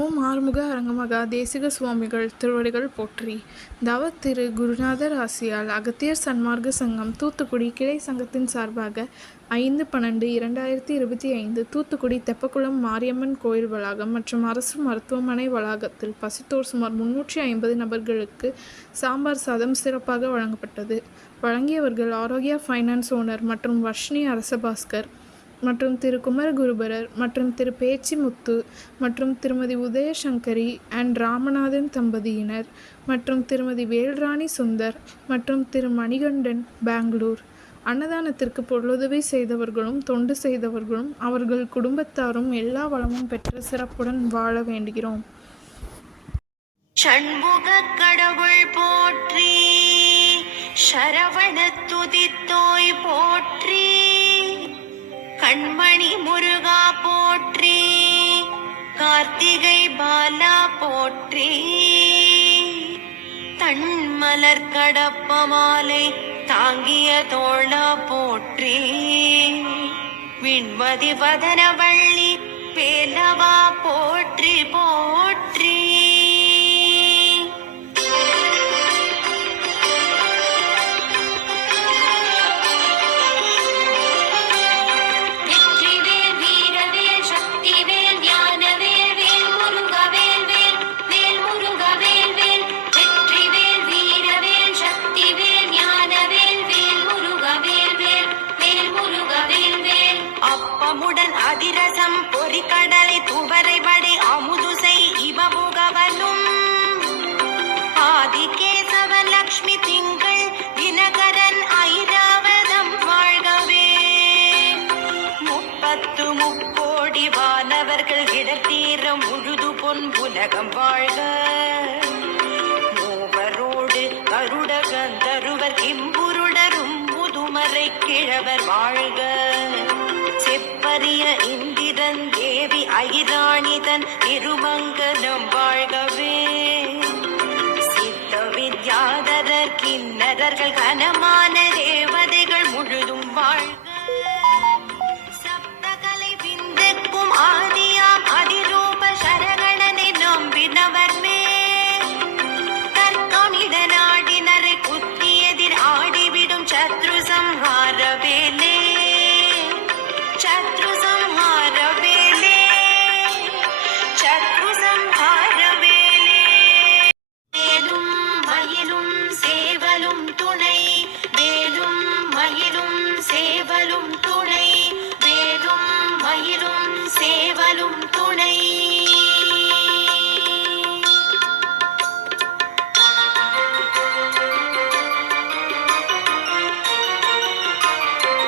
ஓம் ஆறுமுக அரங்கமகா தேசிக சுவாமிகள் திருவடிகள் போற்றி. தவ திரு குருநாதர் ஆசியால் அகத்தியர் சன்மார்க்க சங்கம் தூத்துக்குடி கிளை சங்கத்தின் சார்பாக 5/12/2025 தூத்துக்குடி தெப்பக்குளம் மாரியம்மன் கோயில் வளாகம் மற்றும் அரசு மருத்துவமனை வளாகத்தில் பசித்தோர் சுமார் 350 நபர்களுக்கு சாம்பார் சாதம் சிறப்பாக வழங்கப்பட்டது. வழங்கியவர்கள் ஆரோக்கியா ஃபைனான்ஸ் ஓனர் மற்றும் வர்ஷினி அரசபாஸ்கர் மற்றும் திரு குமரகுருபரர் மற்றும் திரு பேச்சி முத்து மற்றும் திருமதி உதயசங்கரி அண்ட் ராமநாதன் தம்பதியினர் மற்றும் திருமதி வேல்ராணி சுந்தர் மற்றும் திரு மணிகண்டன் பெங்களூர். அன்னதானத்திற்கு பொருளுதவி செய்தவர்களும் தொண்டு செய்தவர்களும் அவர்கள் குடும்பத்தாரும் எல்லா வளமும் பெற்று சிறப்புடன் வாழ வேண்டுகிறோம். ஷண்முக கடவுள் போற்றி, சரவண துதித்தோய் போற்றி, கண்மணி முருகா போற்றி, கார்த்திகை பாலா போற்றி, தன்மலர் கடப்ப மாலை தாங்கிய தோளா போற்றி, விண்மதி வதனவள்ளி வேலவா போற்றி போற்றி. அதிரசம் பொறிக்கடலை துவரை வடை அமுதுசை இவமுகவனும் ஆதிகேசவன் லக்ஷ்மி திங்கள் தினகரன் ஐராவதம் வாழ்கவே. 30 முக்கோடி வானவர்கள் இடத்தீரம் முழுது பொன் உலகம் வாழ்க.